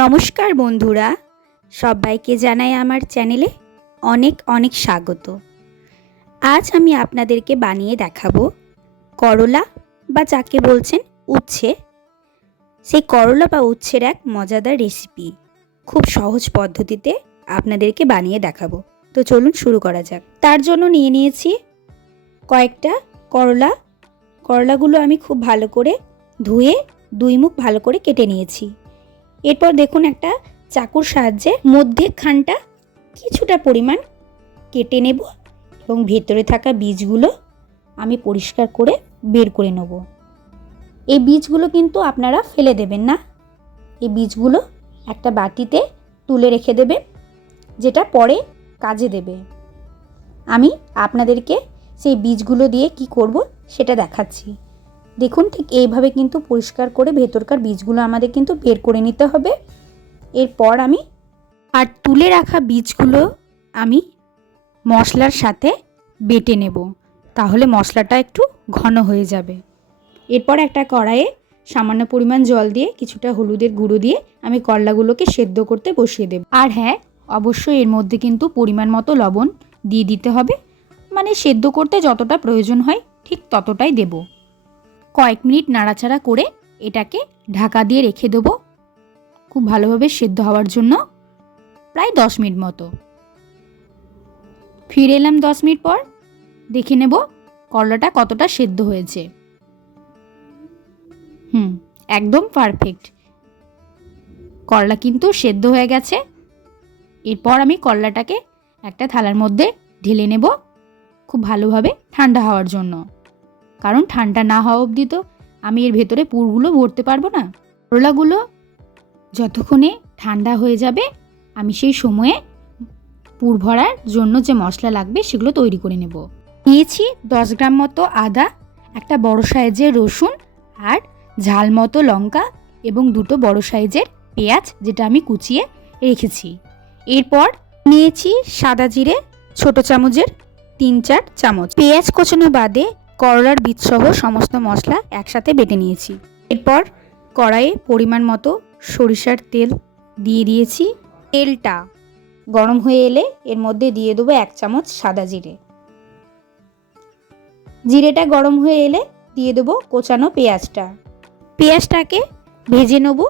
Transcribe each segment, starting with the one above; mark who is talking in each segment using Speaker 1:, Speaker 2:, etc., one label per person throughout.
Speaker 1: নমস্কার বন্ধুরা, সবাইকে জানাই আমার চ্যানেলে অনেক অনেক স্বাগত। আজ আমি আপনাদেরকে বানিয়ে দেখাবো করলা বা যাকে বলছেন উচ্ছে। সেই করলা বা উচ্ছের এক মজাদার রেসিপি খুব সহজ পদ্ধতিতে আপনাদেরকে বানিয়ে দেখাবো। তো চলুন শুরু করা যাক। তার জন্য নিয়ে নিয়েছি কয়েকটা করলা। করলাগুলো আমি খুব ভালো করে ধুয়ে দুই মুখ ভালো করে কেটে নিয়েছি। এরপর দেখুন একটা চাকুর সাহায্যে মধ্যেখানটা কিছুটা পরিমাণ কেটে নেব এবং ভেতরে থাকা বীজগুলো আমি পরিষ্কার করে বের করে নেব। এই বীজগুলো কিন্তু আপনারা ফেলে দেবেন না। এই বীজগুলো একটা বাটিতে তুলে রেখে দেবেন, যেটা পরে কাজে দেবে। আমি আপনাদেরকে সেই বীজগুলো দিয়ে কি করব সেটা দেখাচ্ছি। দেখুন ঠিক এইভাবে কিন্তু পরিষ্কার করে ভেতরকার বীজগুলো আমাদের কিন্তু বের করে নিতে হবে। এরপর আমি আর তুলে রাখা বীজগুলো আমি মশলার সাথে বেটে নেব, তাহলে মশলাটা একটু ঘন হয়ে যাবে। এরপর একটা কড়াইয়ে সামান্য পরিমাণ জল দিয়ে কিছুটা হলুদের গুঁড়ো দিয়ে আমি করলাগুলোকে সেদ্ধ করতে বসিয়ে দেব। আর হ্যাঁ অবশ্যই এর মধ্যে কিন্তু পরিমাণ মতো লবণ দিয়ে দিতে হবে মানে সেদ্ধ করতে যতটা প্রয়োজন হয় ঠিক ততটাই দেবো। কয়েক মিনিট নাড়াচাড়া করে এটাকে ঢাকা দিয়ে রেখে দেবো। খুব ভালোভাবে সেদ্ধ হওয়ার জন্য প্রায় দশ মিনিট মতো। ফিরে এলাম দশ মিনিট পর। দেখে নেব করলাটা কতটা সেদ্ধ হয়েছে। হুম, একদম পারফেক্ট করলা কিন্তু সেদ্ধ হয়ে গেছে। এরপর আমি করলাটাকে একটা থালার মধ্যে ঢেলে নেব খুব ভালোভাবে ঠান্ডা হওয়ার জন্য। কারণ ঠান্ডা না হওয়া অবধি তো আমি এর ভেতরে পুরগুলো ভরতে পারব না। করলাগুলো যতক্ষণে ঠান্ডা হয়ে যাবে, আমি সেই সময়ে পুর ভরার জন্য যে মশলা লাগবে সেগুলো তৈরি করে নেব। নিয়েছি দশ গ্রাম মতো আদা, একটা বড় সাইজের রসুন আর ঝাল মতো লঙ্কা এবং দুটো বড় সাইজের পেঁয়াজ যেটা আমি কুচিয়ে রেখেছি। এরপর নিয়েছি সাদা জিরে ছোট চামচের তিন চার চামচ। পেঁয়াজ কোচানো বাদে করলার বীজসহ সমস্ত মশলা একসাথে বেটে নিয়েছি। এরপর কড়াইয়ে পরিমাণ মতো সরিষার তেল দিয়ে দিয়েছি। তেলটা গরম হয়ে এলে এর মধ্যে দিয়ে দেবো এক চামচ সাদা জিরে। জিরেটা গরম হয়ে এলে দিয়ে দেবো কোচানো পেঁয়াজটা। পেঁয়াজটাকে ভেজে নেব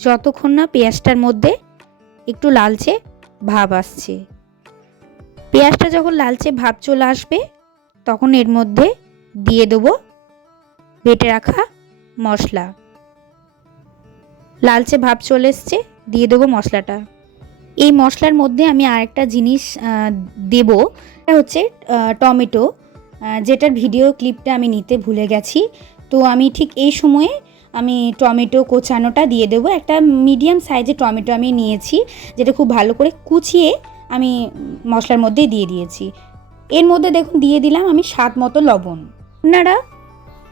Speaker 1: যতক্ষণ না পেঁয়াজটার মধ্যে একটু লালচে ভাব আসছে। পেঁয়াজটা যখন লালচে ভাব চলে আসবে, তখন এর মধ্যে দিয়ে দেবো। বেটে রাখা মশলা। লালচে ভাব চলে এসছে, দিয়ে দেবো মশলাটা। এই মশলার মধ্যে আমি আরেকটা জিনিস দেব। হচ্ছে টমেটো। যেটার ভিডিও ক্লিপটা আমি নিতে ভুলে গেছি। তো আমি ঠিক এই সময়ে আমি টমেটো কোচানোটা দিয়ে দেবো। একটা মিডিয়াম সাইজের টমেটো আমি নিয়েছি, যেটা খুব ভালো করে কুচিয়ে আমি মশলার মধ্যে দিয়ে দিয়েছি। এর মধ্যে দেখুন, দিয়ে দিলাম আমি স্বাদ মতো লবণ। আপনারা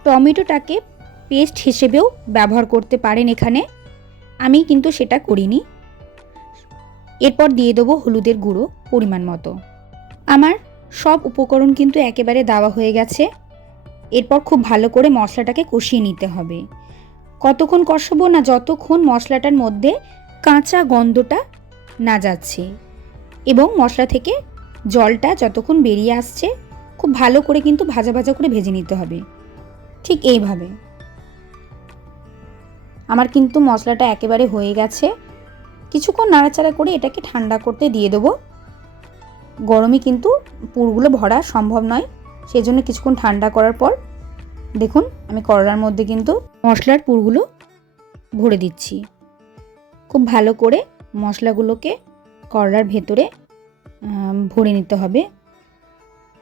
Speaker 1: টমেটোটাকে পেস্ট হিসেবেও ব্যবহার করতে পারেন এখানে। আমি কিন্তু সেটা করিনি। এরপর দিয়ে দেবো হলুদের গুঁড়ো পরিমাণ মতো। আমার সব উপকরণ কিন্তু একেবারে দেওয়া হয়ে গেছে। এরপর খুব ভালো করে মশলাটাকে কষিয়ে নিতে হবে। কতক্ষণ কষাবো না যতক্ষণ মশলাটার মধ্যে কাঁচা গন্ধটা না যাচ্ছে এবং মশলা থেকে জলটা যতক্ষণ বেরিয়ে আসছে খুব ভালো করে কিন্তু ভাজা ভাজা করে ভেজে নিতে হবে। ঠিক এইভাবে। আমার কিন্তু মশলাটা একেবারে হয়ে গেছে। কিছুক্ষণ নাড়াচাড়া করে এটাকে ঠান্ডা করতে দিয়ে দেবো। গরমে কিন্তু পুরগুলো ভরা সম্ভব নয় সেই জন্য কিছুক্ষণ ঠান্ডা করার পর দেখুন আমি করলার মধ্যে কিন্তু মশলার পুরগুলো ভরে দিচ্ছি। খুব ভালো করে মশলাগুলোকে করলার ভেতরে ভরে নিতে হবে।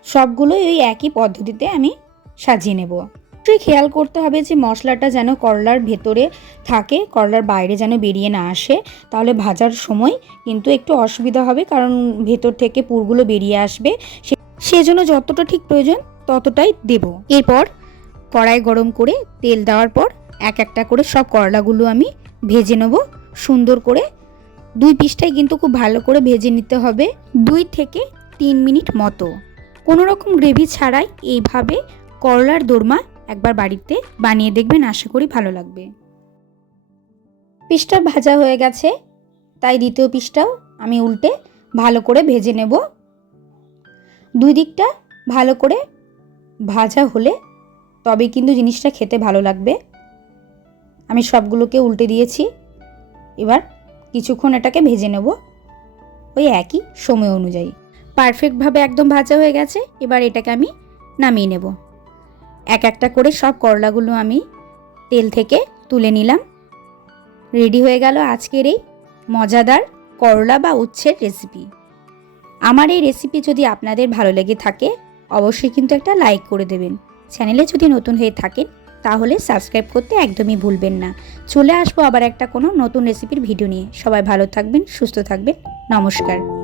Speaker 1: সবগুলোই ওই একই পদ্ধতিতে আমি সাজিয়ে নেব। অবশ্যই খেয়াল করতে হবে যে মশলাটা যেন করলার ভেতরে থাকে, করলার বাইরে যেন বেরিয়ে না আসে, তাহলে ভাজার সময় কিন্তু একটু অসুবিধা হবে কারণ ভেতর থেকে পুরগুলো বেরিয়ে আসবে। সেজন্য যতটা ঠিক প্রয়োজন ততটাই দেব। এরপর কড়াই গরম করে তেল দেওয়ার পর এক একটা করে সব করলাগুলো আমি ভেজে নেব। সুন্দর করে দুই পিসটাই কিন্তু খুব ভালো করে ভেজে নিতে হবে। দুই থেকে তিন মিনিট মতো। কোনো রকম গ্রেভি ছাড়াই এইভাবে করলার দোরমা একবার বাড়িতে বানিয়ে দেখবেন, আশা করি ভালো লাগবে। পিসটা ভাজা হয়ে গেছে, তাই দ্বিতীয় পিসটাও আমি উল্টে ভালো করে ভেজে নেব। দুই দিকটা ভালো করে ভাজা হলে তবে কিন্তু জিনিসটা খেতে ভালো লাগবে। আমি সবগুলোকে উল্টে দিয়েছি, এবার কিছুক্ষণ এটাকে ভেজে নেব। ওই একই সময় অনুযায়ী। পারফেক্টভাবে একদম ভাজা হয়ে গেছে, এবার এটাকে আমি নামিয়ে নেব। এক একটা করে সব করলাগুলো আমি তেল থেকে তুলে নিলাম। রেডি হয়ে গেল আজকের এই মজাদার করলা বা উচ্ছের রেসিপি আমার এই রেসিপি যদি আপনাদের ভালো লেগে থাকে, অবশ্যই কিন্তু একটা লাইক করে দেবেন। চ্যানেলে যদি নতুন হয়ে থাকেন, তাহলে সাবস্ক্রাইব করতে একদমই ভুলবেন না। চলে আসব আবার একটা কোনো নতুন রেসিপির ভিডিও নিয়ে। সবাই ভালো থাকবেন, সুস্থ থাকবেন। নমস্কার।